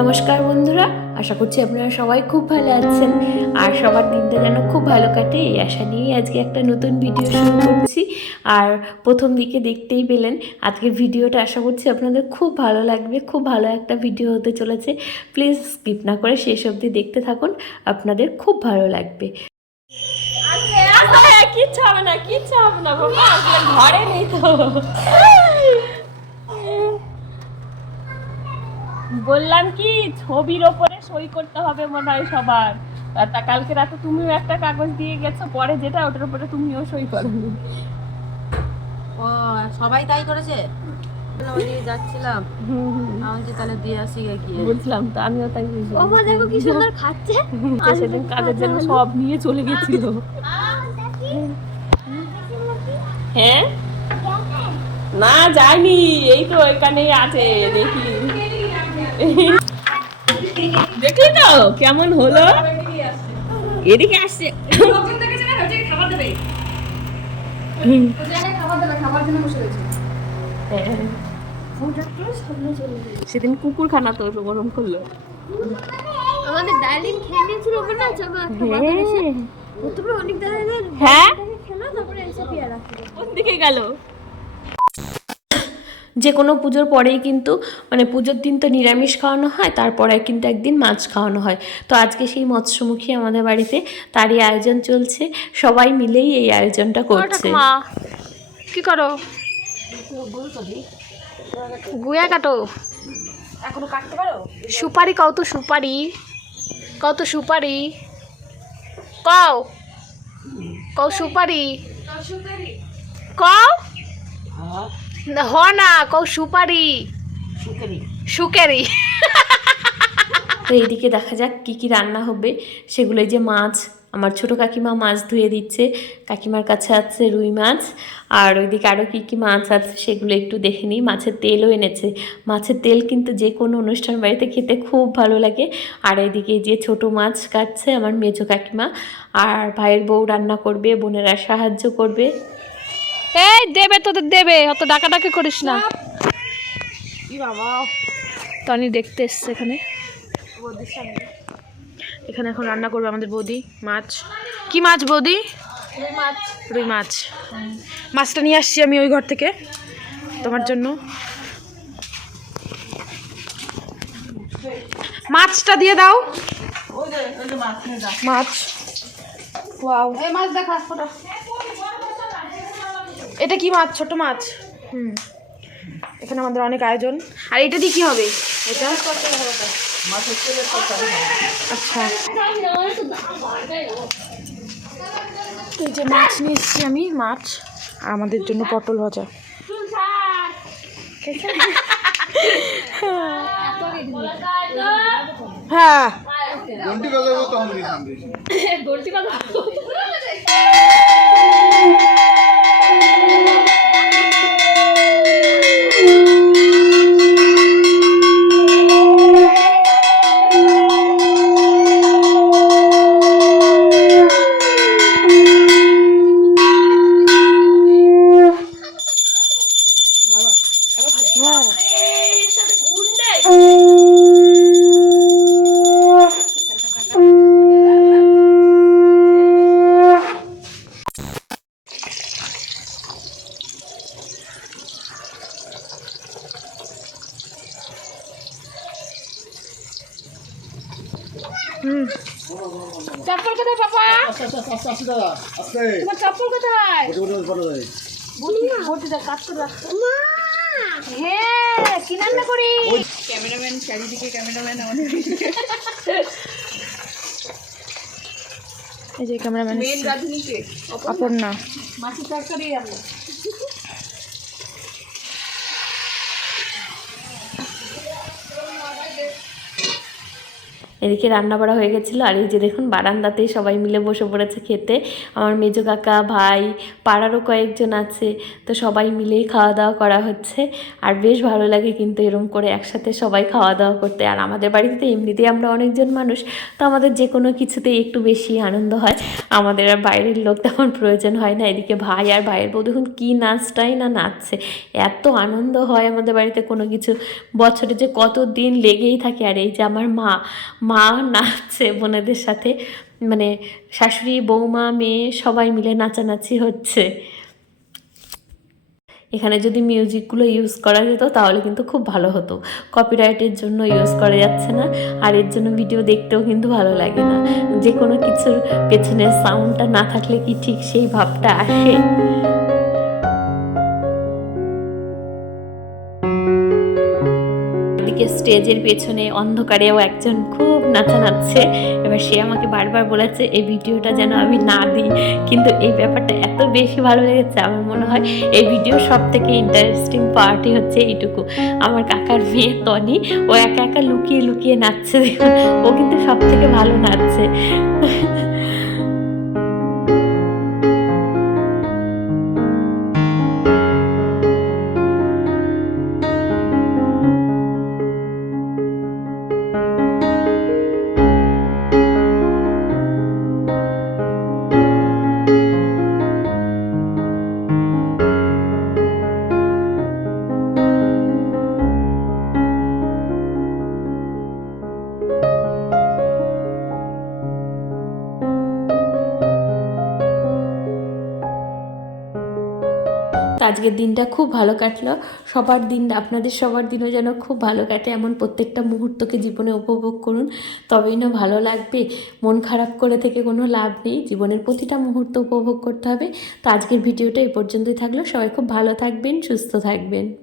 নমস্কার বন্ধুরা, আশা করছি আপনারা সবাই খুব ভালো আছেন। আর সবার দিনটা যেন খুব ভালো কাটে, এই আশা নিয়েই আজকে একটা নতুন ভিডিও শুরু করছি। আর প্রথম দিকে দেখতেই পেলেন আজকে ভিডিওটা আশা করছি আপনাদের খুব ভালো লাগবে, খুব ভালো একটা ভিডিও হতে চলেছে। প্লিজ স্কিপ না করে শেষ অবধি দেখতে থাকুন, আপনাদের খুব ভালো লাগবে। কিচ্ছু হবে না, কিচ্ছু হবে না, বাবা ঘরে নেই তো। বললাম কি ছবির ওপরে সই করতে হবে মনে হয় সবার। তা কালকে রাতে তুমিও একটা কাগজ দিয়ে গেছো পরে যেটা ওটার উপরে তুমিও সই করো ও সবাই তাই করেছে? যাচ্ছিলাম আমি যে তাহলে দিয়ে আসি গিয়ে। বুঝলাম তো আমিও তাই দেখো কি সুন্দর খাচ্ছে। সেদিন কাজের জন্য সব নিয়ে চলে গেছিল। হ্যাঁ? না যাইনি এই তো এখানেই আছে দেখি। দেখলি তো? কেমন হলো? এদিকে আসছে। হ্যাঁ। সেদিন কুকুর খানা তো গরম করল। আমাদের ডালিম খেয়ে নিয়েছিল ওখানে হ্যাঁ। খেলো তারপরে এসে পেয়ারা কোন দিকে গেল? যে কোনো পুজোর পরেই কিন্তু মানে পুজোর দিন তো নিরামিষ খাওয়ানো হয় তারপরে কিন্তু একদিন মাছ খাওয়ানো হয়। তো আজকে সেই মৎস্যমুখী আমাদের বাড়িতে তারই আয়োজন চলছে। সবাই মিলেই এই আয়োজনটা করছে। কি করো? গুয়া কাটো। এখনও কাটতে পারো সুপারি কত সুপারি কত সুপারি। কও কও সুপারি। কও? হ না কও সুপারি। সুকেরি। তো এইদিকে দেখা যাক কি কি রান্না হবে। সেগুলো যে মাছ আমার ছোট কাকিমা মাছ ধুয়ে দিচ্ছে কাকিমার কাছে আছে রুই মাছ আর ওইদিকে আরও কী কী মাছ আছে সেগুলো একটু দেখে নিই। মাছের তেলও এনেছে। মাছের তেল কিন্তু যে কোনো অনুষ্ঠান বাড়িতে খেতে খুব ভালো লাগে। আর এইদিকে এই যে ছোট মাছ কাটছে আমার মেজো কাকিমা আর ভাইয়ের বউ রান্না করবে বোনেরা সাহায্য করবে। এই দেবে তোদের দেবে। অত ডাকাডাকি করিস না। টনি দেখতে এসছে এখানে। এখানে এখন রান্না করবে আমাদের বৌদি মাছ। কি মাছ বৌদি? রুই মাছ। মাছটা নিয়ে আসছি আমি ওই ঘর থেকে তোমার জন্য। মাছটা দিয়ে দাও। মাছ ওয়াও। মাছ দেখা এটা কি মাছ? ছোট মাছ? হুম। এখানে আমাদের অনেক আয়োজন। আর এটা দিয়ে কি হবে? এটা? আচ্ছা। তো এই যে মাছ নিয়ে এসেছি আমি মাছ। আর আমাদের জন্য পটল ভাজা। হ্যাঁ। চপ্পল কোথায় আস্তে তোমার চপ্পল কোথায়? করে হ্যাঁ করি? এই যে ক্যামেরাম্যান অপর্ণা। মাছের তরকারি রান্না। এদিকে রান্না বাড়া হয়ে গেছিল। আর এই যে দেখুন, বারান্দাতেই সবাই মিলে বসে পড়েছে খেতে। আমার মেজো কাকা, ভাই, পাড়ারও কয়েকজন আছে, তো সবাই মিলেই খাওয়া দাওয়া করা হচ্ছে। আর বেশ ভালো লাগে কিন্তু এরম করে একসাথে সবাই খাওয়া দাওয়া করতে। আর আমাদের বাড়িতে তো এমনিতেই আমরা অনেকজন মানুষ, তো আমাদের যে কোনো কিছুতেই একটু বেশি আনন্দ হয়। আমাদের আর বাইরের লোক তেমন প্রয়োজন হয় না। এদিকে ভাই আর ভাইয়ের বউ, দেখুন কী নাচটাই না নাচছে। এত আনন্দ হয় আমাদের বাড়িতে কোনো কিছু। বছরে যে কত দিন লেগেই থাকে। আর এই যে আমার মা মা নাচছে বোনেদের সাথে। মানে শাশুড়ি, বৌমা, মেয়ে সবাই মিলে নাচানাচি হচ্ছে। এখানে যদি মিউজিকগুলো ইউজ করা যেত, তাহলে কিন্তু খুব ভালো হতো। কপিরাইটের জন্য ইউজ করা যাচ্ছে না, আর এর জন্য ভিডিও দেখতেও কিন্তু ভালো লাগে না। যে কোনো কিছুর পেছনে সাউন্ডটা না থাকলে কি ঠিক সেই ভাবটা আসে? এদিকে স্টেজের পেছনে অন্ধকারেও একজন খুব নাচা নাচছে এবার সে আমাকে বারবার বলেছে, এই ভিডিওটা যেন আমি না দিই। কিন্তু এই ব্যাপারটা এত বেশি ভালো লেগেছে, আমার মনে হয় এই ভিডিও সব থেকে ইন্টারেস্টিং পার্টই হচ্ছে এইটুকু। আমার কাকার মেয়ে তনি, ও একা একা লুকিয়ে লুকিয়ে নাচছে। ও কিন্তু সব থেকে ভালো নাচছে। আজকের দিনটা খুব ভালো কাটলো। সবার দিন, আপনাদের সবার দিনও যেন খুব ভালো কাটে এমন প্রত্যেকটা মুহূর্তকে জীবনে উপভোগ করুন। তবেই না ভালো লাগবে, মন খারাপ করে থেকে কোনো লাভ নেই। জীবনের প্রতিটা মুহূর্ত উপভোগ করতে হবে। তো আজকের ভিডিওটা এই পর্যন্তই থাকল। সবাই খুব ভালো থাকবেন, সুস্থ থাকবেন।